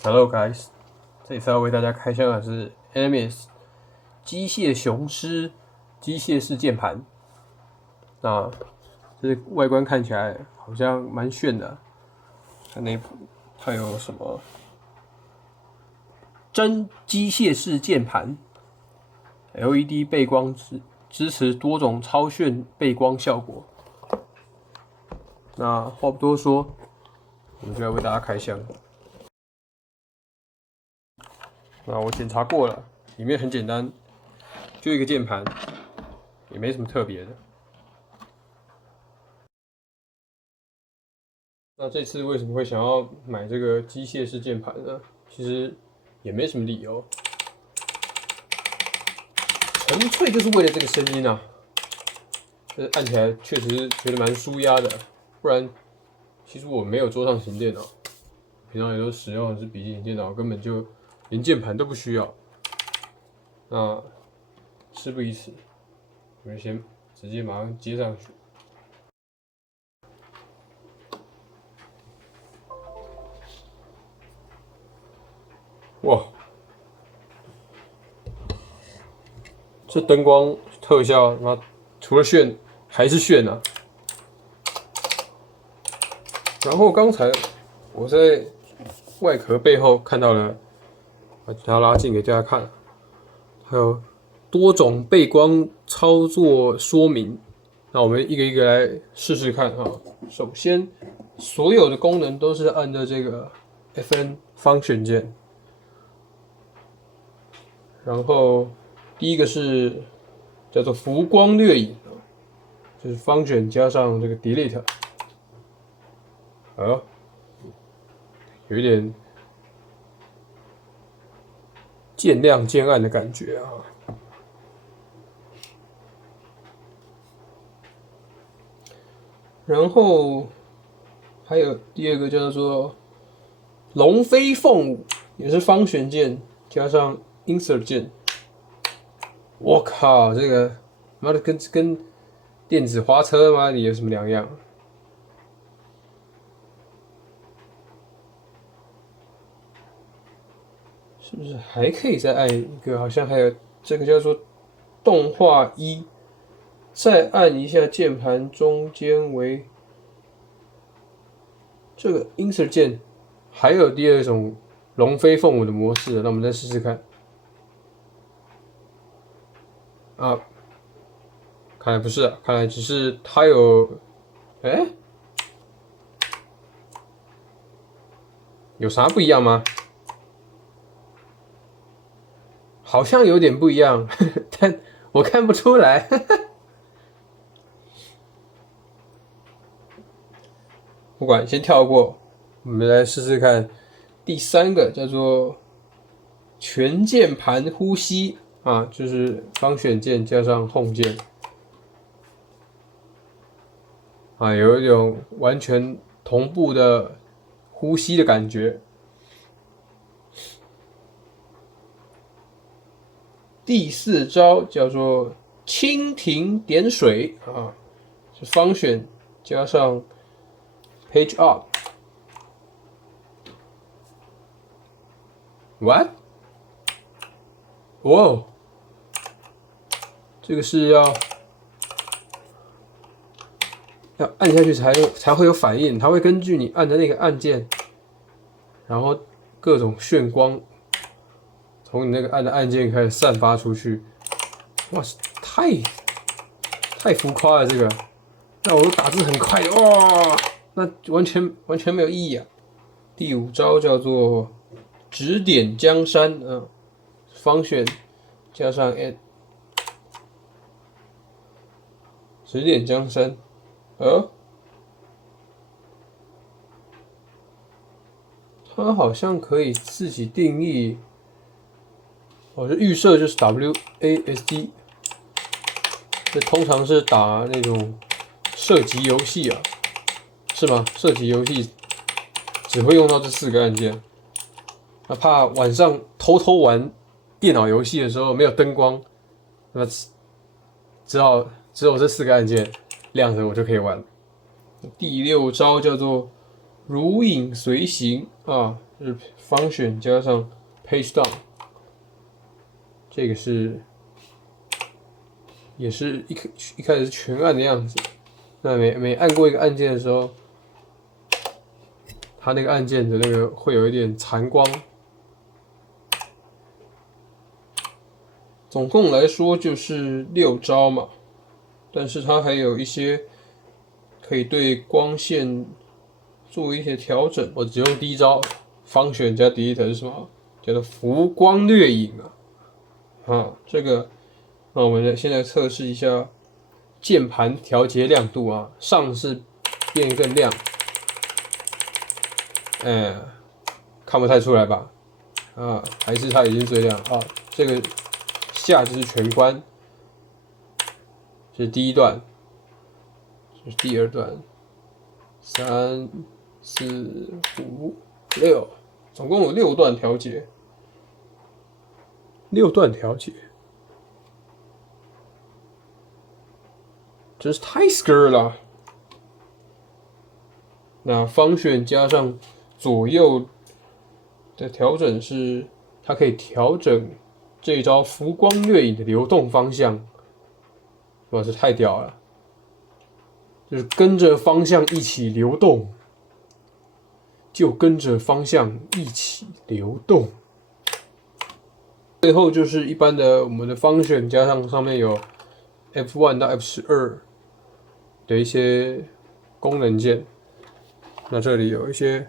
Hello guys，这次要为大家开箱的是 MS 机械雄狮机械式键盘。那这外观看起来好像蛮炫的，看内部它有什么真机械式键盘 ，LED 背光支持多种超炫背光效果。那话不多说，我们就来为大家开箱。那我检查过了，里面很简单，就一个键盘，也没什么特别的。那这次为什么会想要买这个机械式键盘呢？其实也没什么理由，纯粹就是为了这个声音啊。这按起来确实觉得蛮舒压的，不然其实我没有桌上型电脑，平常也都使用的是笔记型电脑，根本就连键盘都不需要。那事不宜迟，我们先直接马上接上去。哇，这灯光特效，妈除了炫还是炫啊！然后刚才我在外壳背后看到了，把它拉近给大家看，还有多种背光操作说明。那我们一个一个来试试看啊。首先，所有的功能都是按照这个 FN Function 键，然后第一个是叫做浮光掠影，就是 Function 加上这个 Delete， 有一点渐亮渐暗的感觉啊。然后还有第二个叫做龙飞凤舞，也是方旋键加上 Insert 键。我靠，这个妈的跟电子花车妈的有什么两样？是不是还可以再按一个？好像还有这个叫做动画一，再按一下键盘中间为这个 Insert 键，还有第二种龙飞凤舞的模式，那我们再试试看。啊，看来不是啊，看来只是它有，哎，有啥不一样吗？好像有点不一样，但我看不出来。不管，先跳过，我们来试试看。第三个叫做全键盘呼吸啊，就是方选键加上 Home 键啊，有一种完全同步的呼吸的感觉。第四招叫做蜻蜓点水啊，是方选加上 Page Up。What？ 哇哦，这个是要按下去才会有反应，它会根据你按的那个按键，然后各种炫光从你那个按的按键开始散发出去。哇塞，太浮夸了这个！那我打字很快的哇，那完全没有意义啊。第五招叫做指点江山啊，方选加上 at， 指点江山，它好像可以自己定义。我的预设就是 WASD， 这通常是打那种射击游戏啊，是吗？射击游戏只会用到这4个按键，哪怕晚上偷玩电脑游戏的时候没有灯光，那么只有这4个按键亮着，我就可以玩。第六招叫做如影随形啊，是 function 加上 page down， 这个是也是一开始是全按的样子。那每按过一个按键的时候，它那个按键的那个会有一点残光。总共来说就是6招嘛，但是它还有一些可以对光线做一些调整。我只用第一招，function 加 delete 是什么？叫做浮光掠影啊。这个，那我们现在测试一下键盘调节亮度啊，上是变更亮，看不太出来吧？啊，还是它已经最亮啊。这个下就是全关，这是第一段，这是第二段，3、4、5、6，总共有6段调节，6段调节，真是太 skr 了。那方选加上左右的调整是，它可以调整这一招浮光掠影的流动方向，哇，这太屌了！就是跟着方向一起流动，就跟着方向一起流动。最后就是一般的我们的方选加上上面有 F1 到 F12的一些功能键。那这里有一些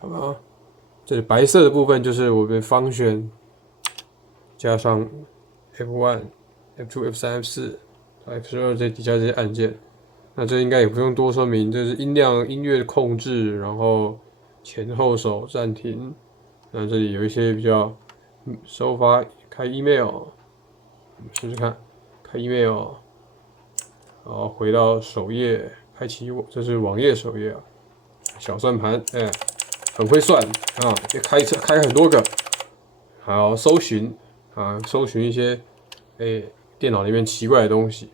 啊，这里白色的部分就是我们方选加上 F1、F2、F3、F4、F12这底下这些按键。那这应该也不用多说明，这是音量、音乐的控制，然后前后手暂停。那这里有一些比较收发、开 email， 我们试试看，开 email， 然后回到首页，开启这是网页首页啊。小算盘，很会算啊，开很多个，还要搜寻啊，搜寻一些电脑里面奇怪的东西，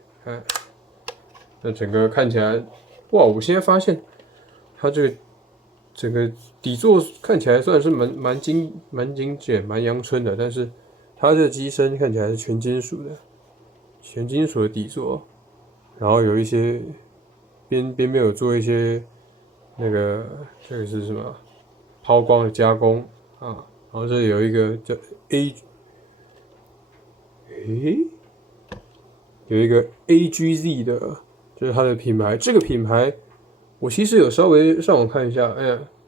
那整个看起来，哇！我现在发现它这个整个底座看起来算是蛮精简、蛮阳春的，但是它这个机身看起来是全金属的底座，然后有一些边边有做一些那个这个是什么抛光的加工啊，然后这里有一个叫 有一个 AGZ 的，就是它的品牌。这个品牌我其实有稍微上网看一下，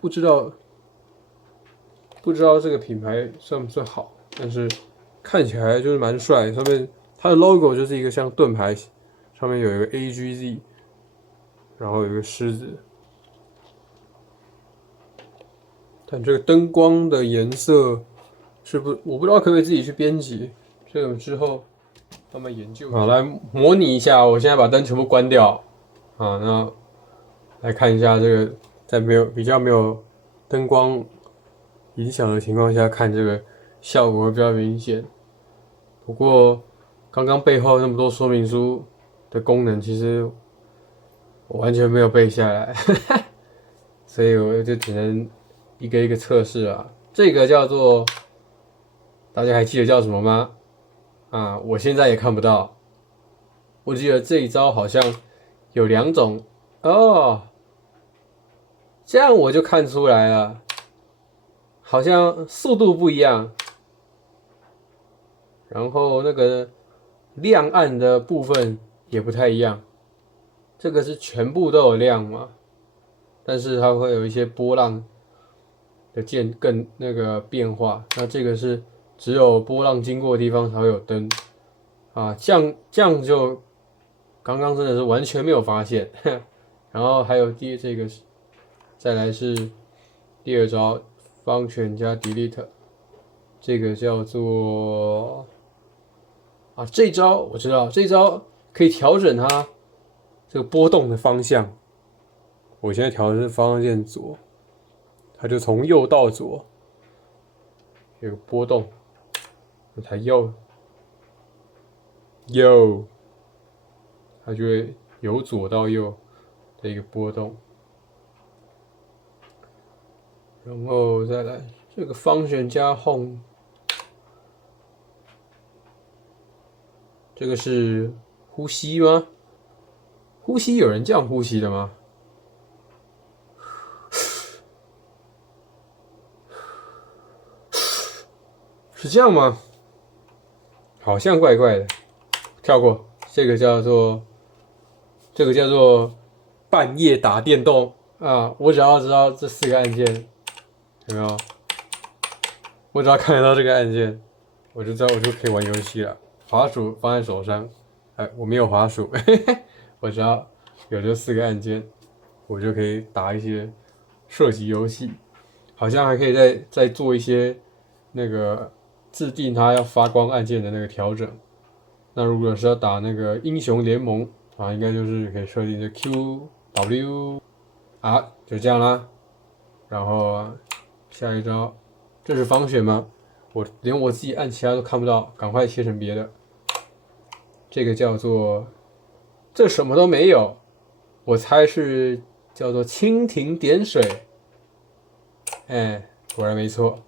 不知道这个品牌算不算好，但是看起来就是蛮帅。上面它的 logo 就是一个像盾牌，上面有一个 AGZ， 然后有一个狮子。但这个灯光的颜色我不知道可不可以自己去编辑，这个之后慢慢研究。好，来模拟一下，我现在把灯全部关掉啊，那来看一下这个在比较没有灯光影响的情况下看这个效果会比较明显。不过刚刚背后那么多说明书的功能，其实我完全没有背下来，所以我就只能一个一个测试啊。这个叫做，大家还记得叫什么吗？啊，我现在也看不到。我记得这一招好像有2种哦，这样我就看出来了，好像速度不一样，然后那个亮暗的部分也不太一样。这个是全部都有亮嘛，但是它会有一些波浪的更那个变化。那这个是只有波浪经过的地方才会有灯啊，这样就刚刚真的是完全没有发现。然后还有这个，再来是第2招，function 加 delete， 这个叫做这招我知道，这招可以调整它这个波动的方向。我现在调的是方向键左，它就从右到左有个波动，它右，它就会由左到右的一个波动。然后再来这个function 加 home， 这个是呼吸吗？呼吸有人这样呼吸的吗？是这样吗？好像怪怪的，跳过。这个叫做半夜打电动啊！我只要知道这4个按键，有没有？我只要看得到这个按键，我就知道我就可以玩游戏了。滑鼠放在手上，哎，我没有滑鼠，我只要有这4个按键，我就可以打一些射击游戏。好像还可以再做一些那个制定它要发光按键的那个调整。那如果是要打那个英雄联盟啊，应该就是可以设定这 QW 啊，就这样啦。然后下一招，这是方选吗？连我自己按其他都看不到，赶快切成别的。这个叫做这什么都没有，我猜是叫做蜻蜓点水。哎，果然没错。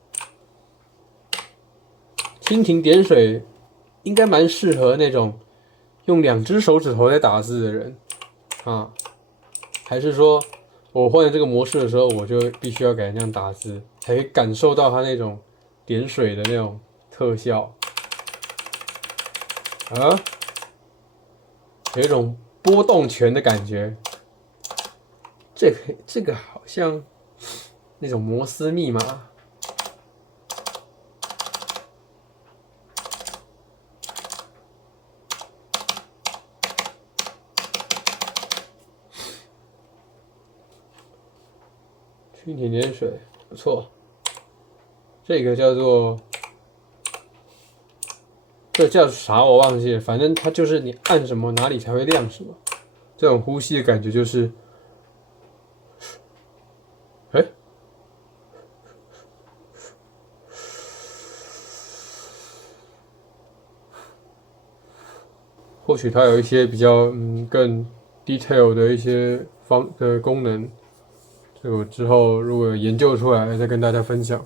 蜻蜓点水应该蛮适合那种用2只手指头在打字的人啊，还是说我换了这个模式的时候，我就必须要改成这样打字，才可以感受到它那种点水的那种特效啊，有一种波动拳的感觉。这个好像那种摩斯密码。蜻蜓点水不错，这个叫做这叫啥我忘记了，反正它就是你按什么哪里才会亮什么。这种呼吸的感觉就是，哎，或许它有一些比较更 detail 的一些功能，这个我之后如果研究出来再跟大家分享。